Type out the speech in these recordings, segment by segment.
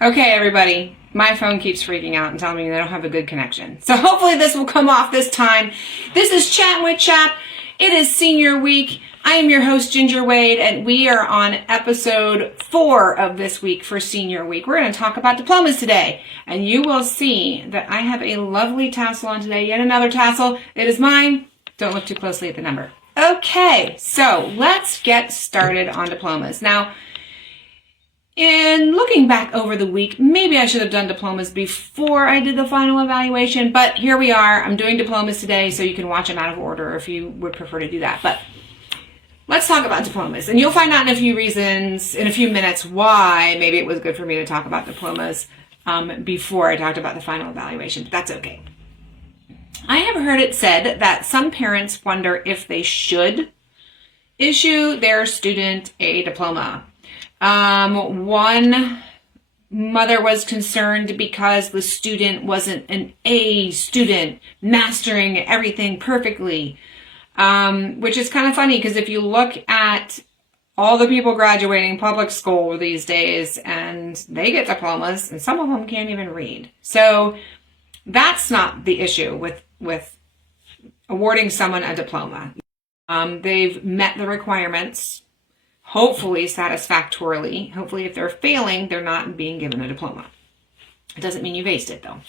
Okay, everybody, my phone keeps freaking out and telling me they don't have a good connection. So hopefully this will come off this time. This is Chattin with CHAP. It is senior week. I am your host, Ginger Wade, and we are on episode 4 of this week for senior week. We're going to talk about diplomas today, and you will see that I have a lovely tassel on today. Yet another tassel. It is mine. Don't look too closely at the number. Okay, so let's get started on diplomas. Now, in looking back over the week, maybe I should have done diplomas before I did the final evaluation, but here we are. I'm doing diplomas today, so you can watch them out of order if you would prefer to do that. But let's talk about diplomas, and you'll find out in a few minutes why maybe it was good for me to talk about diplomas before I talked about the final evaluation, but that's okay. I have heard it said that some parents wonder if they should issue their student a diploma. One mother was concerned because the student wasn't an A student, mastering everything perfectly, which is kind of funny because if you look at all the people graduating public school these days and they get diplomas and some of them can't even read. So that's not the issue with awarding someone a diploma. They've met the requirements, hopefully satisfactorily. Hopefully if they're failing, they're not being given a diploma. It doesn't mean you've aced it though.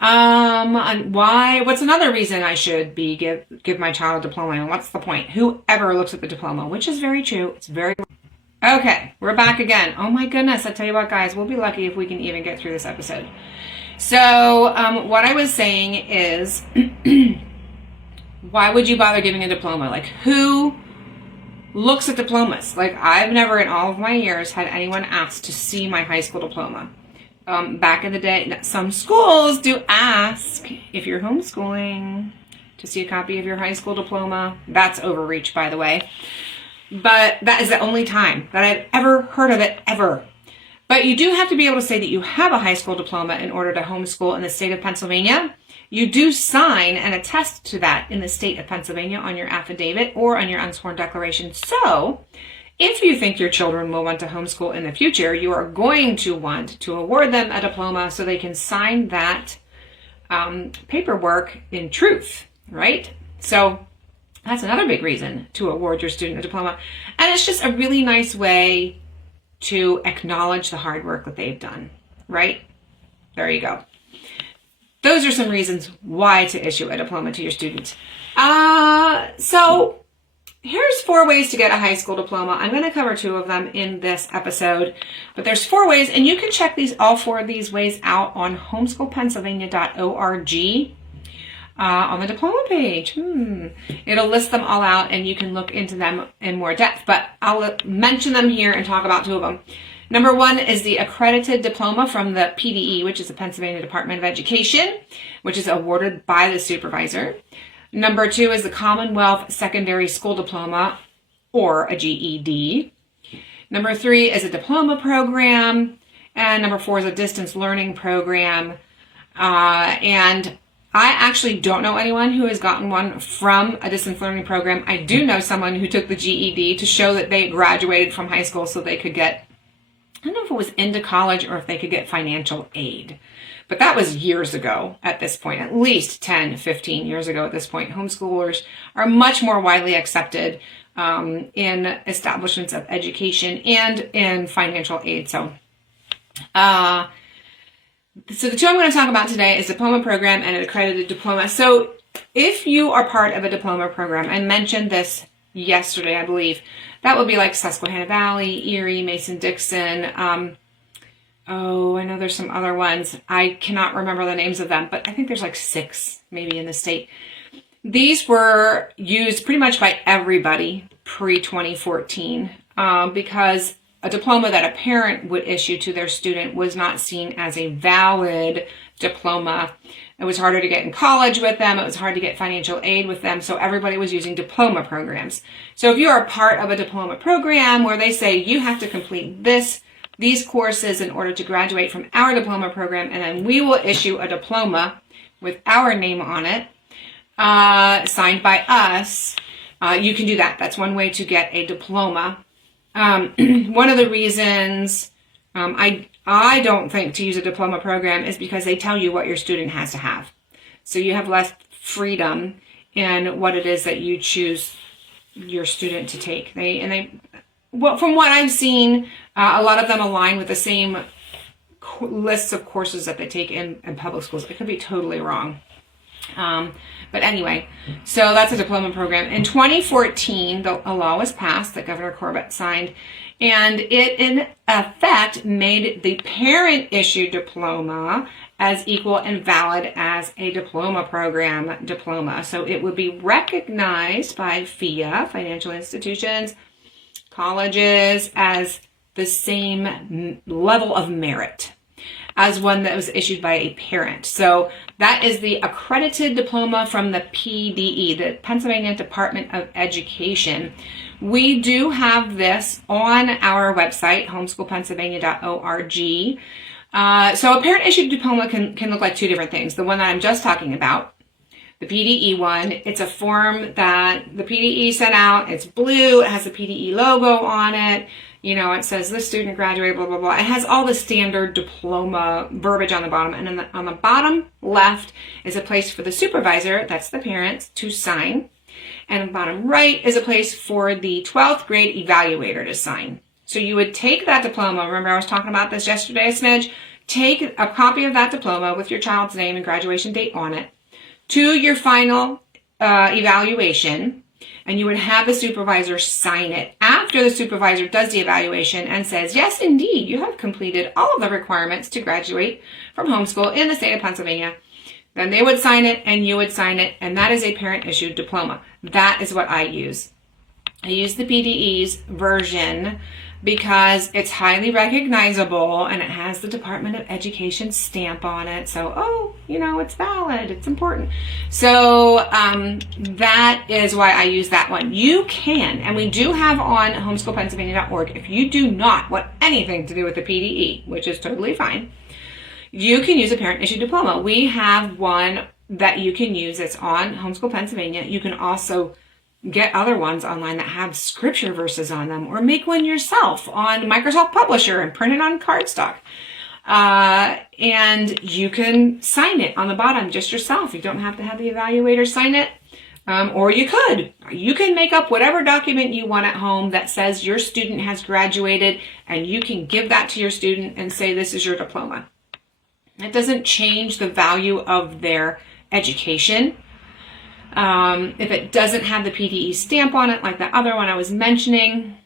And what's another reason I should give my child a diploma? And what's the point? Whoever looks at the diploma, which is very true. It's very, okay, we're back again. Oh my goodness. I tell you what, guys, we'll be lucky if we can even get through this episode. So, what I was saying is, why would you bother giving a diploma? Like, who looks at diplomas? Like, I've never in all of my years had anyone ask to see my high school diploma. Back in the day, some schools do ask if you're homeschooling to see a copy of your high school diploma. That's overreach, by the way. But that is the only time that I've ever heard of it, ever. But you do have to be able to say that you have a high school diploma in order to homeschool in the state of Pennsylvania. You do sign and attest to that in the state of Pennsylvania on your affidavit or on your unsworn declaration. So if you think your children will want to homeschool in the future, you are going to want to award them a diploma so they can sign that paperwork in truth, right? So that's another big reason to award your student a diploma. And it's just a really nice way to acknowledge the hard work that they've done, right? There you go. Those are some reasons why to issue a diploma to your students. So here's 4 ways to get a high school diploma. I'm going to cover 2 of them in this episode, but there's 4 ways, and you can check all 4 of these ways out on homeschoolpennsylvania.org. On the diploma page. It'll list them all out and you can look into them in more depth, but I'll mention them here and talk about 2 of them. Number 1 is the accredited diploma from the PDE, which is the Pennsylvania Department of Education, which is awarded by the supervisor. Number 2 is the Commonwealth Secondary School Diploma, or a GED. Number 3 is a diploma program. And number 4 is a distance learning program. And I actually don't know anyone who has gotten one from a distance learning program. I do know someone who took the GED to show that they graduated from high school so they could get, I don't know if it was into college or if they could get financial aid. But that was years ago at this point, at least 10, 15 years ago at this point. Homeschoolers are much more widely accepted in establishments of education and in financial aid. So the 2 I'm going to talk about today is diploma program and an accredited diploma. So if you are part of a diploma program, I mentioned this yesterday, I believe, that would be like Susquehanna Valley, Erie, Mason-Dixon. I know there's some other ones. I cannot remember the names of them, but I think there's like 6 maybe in the state. These were used pretty much by everybody pre-2014 because a diploma that a parent would issue to their student was not seen as a valid diploma. It was harder to get in college with them. It was hard to get financial aid with them. So everybody was using diploma programs. So if you are a part of a diploma program where they say you have to complete these courses in order to graduate from our diploma program, and then we will issue a diploma with our name on it, signed by us, you can do that. That's one way to get a diploma. One of the reasons I I don't think to use a diploma program is because they tell you what your student has to have. So you have less freedom in what it is that you choose your student to take. Well, from what I've seen, a lot of them align with the same lists of courses that they take in public schools. I could be totally wrong. But anyway, so that's a diploma program. In 2014, a law was passed that Governor Corbett signed, and it in effect made the parent-issued diploma as equal and valid as a diploma program diploma. So it would be recognized by FIA, financial institutions, colleges, as the same level of merit as one that was issued by a parent. So that is the accredited diploma from the PDE, the Pennsylvania Department of Education. We do have this on our website, homeschoolpennsylvania.org. So a parent-issued diploma can look like two different things. The one that I'm just talking about, the PDE one, it's a form that the PDE sent out. It's blue. It has the PDE logo on it. You know, it says this student graduated, blah, blah, blah. It has all the standard diploma verbiage on the bottom. And then on the bottom left is a place for the supervisor, that's the parents, to sign. And on the bottom right is a place for the 12th grade evaluator to sign. So you would take that diploma. Remember I was talking about this yesterday a smidge? Take a copy of that diploma with your child's name and graduation date on it to your final evaluation. And you would have the supervisor sign it after the supervisor does the evaluation and says, yes, indeed, you have completed all of the requirements to graduate from homeschool in the state of Pennsylvania. Then they would sign it and you would sign it, and that is a parent-issued diploma. That is what I use. I use the PDE's version because it's highly recognizable and it has the Department of Education stamp on it. So, it's valid, it's important. So that is why I use that one. You can, and we do have on homeschoolpennsylvania.org, if you do not want anything to do with the PDE, which is totally fine, you can use a parent-issued diploma. We have one that you can use. It's on Homeschool Pennsylvania. You can also get other ones online that have scripture verses on them, or make one yourself on Microsoft Publisher and print it on cardstock. And you can sign it on the bottom just yourself. You don't have to have the evaluator sign it. Or you could. You can make up whatever document you want at home that says your student has graduated, and you can give that to your student and say, this is your diploma. It doesn't change the value of their education. If it doesn't have the PDE stamp on it, like the other one I was mentioning,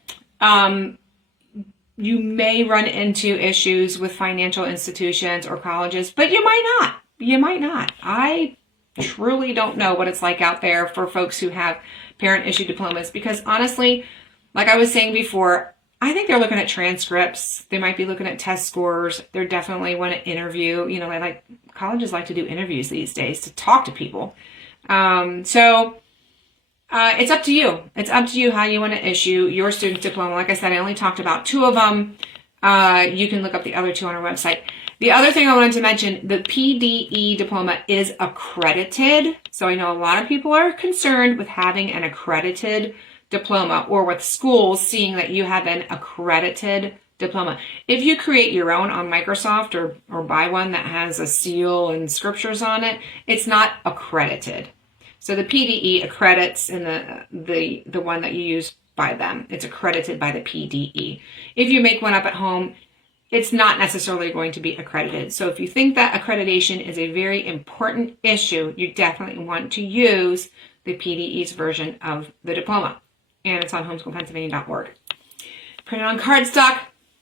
you may run into issues with financial institutions or colleges, but you might not. You might not. I truly don't know what it's like out there for folks who have parent-issued diplomas, because honestly, like I was saying before, I think they're looking at transcripts. They might be looking at test scores. They're definitely want to interview. Colleges like to do interviews these days to talk to people. So it's up to you. It's up to you how you want to issue your student's diploma. Like I said, I only talked about two of them. You can look up the other two on our website. The other thing I wanted to mention, the PDE diploma is accredited. So I know a lot of people are concerned with having an accredited diploma, or with schools seeing that you have an accredited diploma. If you create your own on Microsoft or buy one that has a seal and scriptures on it, it's not accredited. So the PDE accredits in the one that you use by them. It's accredited by the PDE. If you make one up at home, it's not necessarily going to be accredited. So if you think that accreditation is a very important issue, you definitely want to use the PDE's version of the diploma. And it's on homeschoolpennsylvania.org. Printed on cardstock.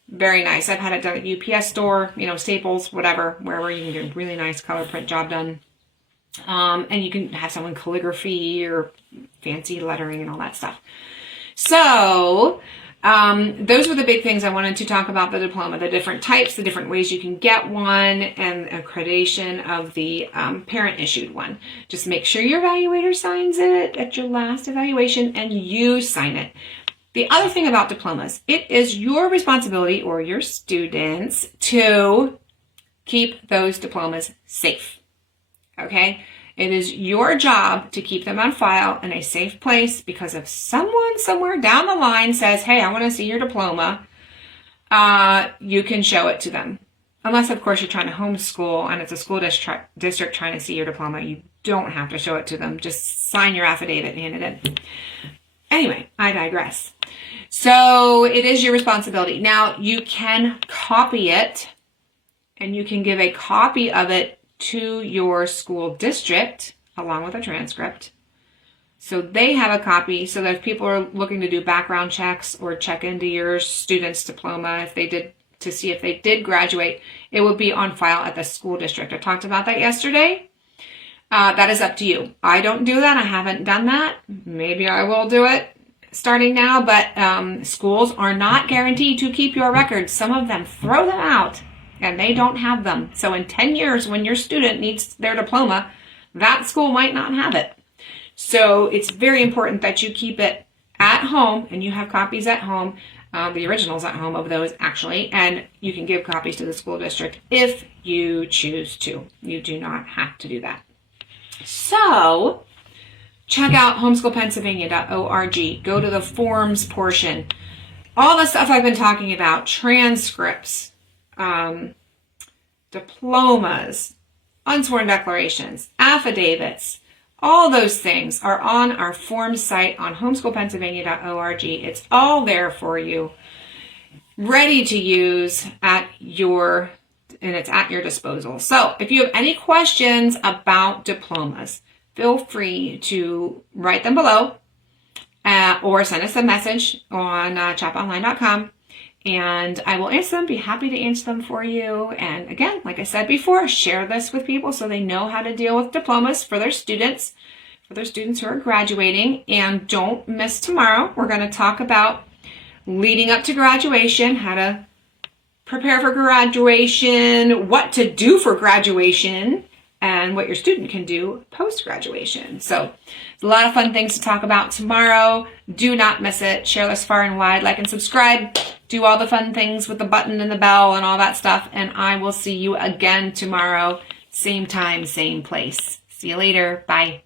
Very nice. I've had it done at UPS store, Staples, whatever, wherever you can get a really nice color print job done. And you can have someone calligraphy or fancy lettering and all that stuff. So those were the big things I wanted to talk about the diploma, the different types, the different ways you can get one, and accreditation of the parent-issued one. Just make sure your evaluator signs it at your last evaluation, and you sign it. The other thing about diplomas, it is your responsibility, or your students, to keep those diplomas safe. Okay? It is your job to keep them on file in a safe place, because if someone somewhere down the line says, hey, I want to see your diploma, you can show it to them. Unless, of course, you're trying to homeschool and it's a school district trying to see your diploma. You don't have to show it to them. Just sign your affidavit and hand it in. Anyway, I digress. So it is your responsibility. Now, you can copy it, and you can give a copy of it to your school district along with a transcript. So they have a copy, so that if people are looking to do background checks or check into your student's diploma, if they did, to see if they did graduate, it would be on file at the school district. I talked about that yesterday. That is up to you. I don't do that. I haven't done that. Maybe I will do it starting now, but schools are not guaranteed to keep your records. Some of them throw them out and they don't have them. So in 10 years, when your student needs their diploma, that school might not have it. So it's very important that you keep it at home, and you have copies at home, the originals at home of those actually, and you can give copies to the school district if you choose to. You do not have to do that. So check out homeschoolpennsylvania.org. Go to the forms portion. All the stuff I've been talking about, transcripts, diplomas, unsworn declarations, affidavits, all those things are on our forms site on homeschoolpennsylvania.org. It's all there for you, ready to use and it's at your disposal. So if you have any questions about diplomas, feel free to write them below or send us a message on chaponline.com. And I will answer them, be happy to answer them for you. And again, like I said before, share this with people so they know how to deal with diplomas for their students who are graduating. And don't miss tomorrow. We're going to talk about leading up to graduation, how to prepare for graduation, what to do for graduation, and what your student can do post-graduation. So it's a lot of fun things to talk about tomorrow. Do not miss it. Share this far and wide. Like and subscribe. Do all the fun things with the button and the bell and all that stuff. And I will see you again tomorrow. Same time, same place. See you later. Bye.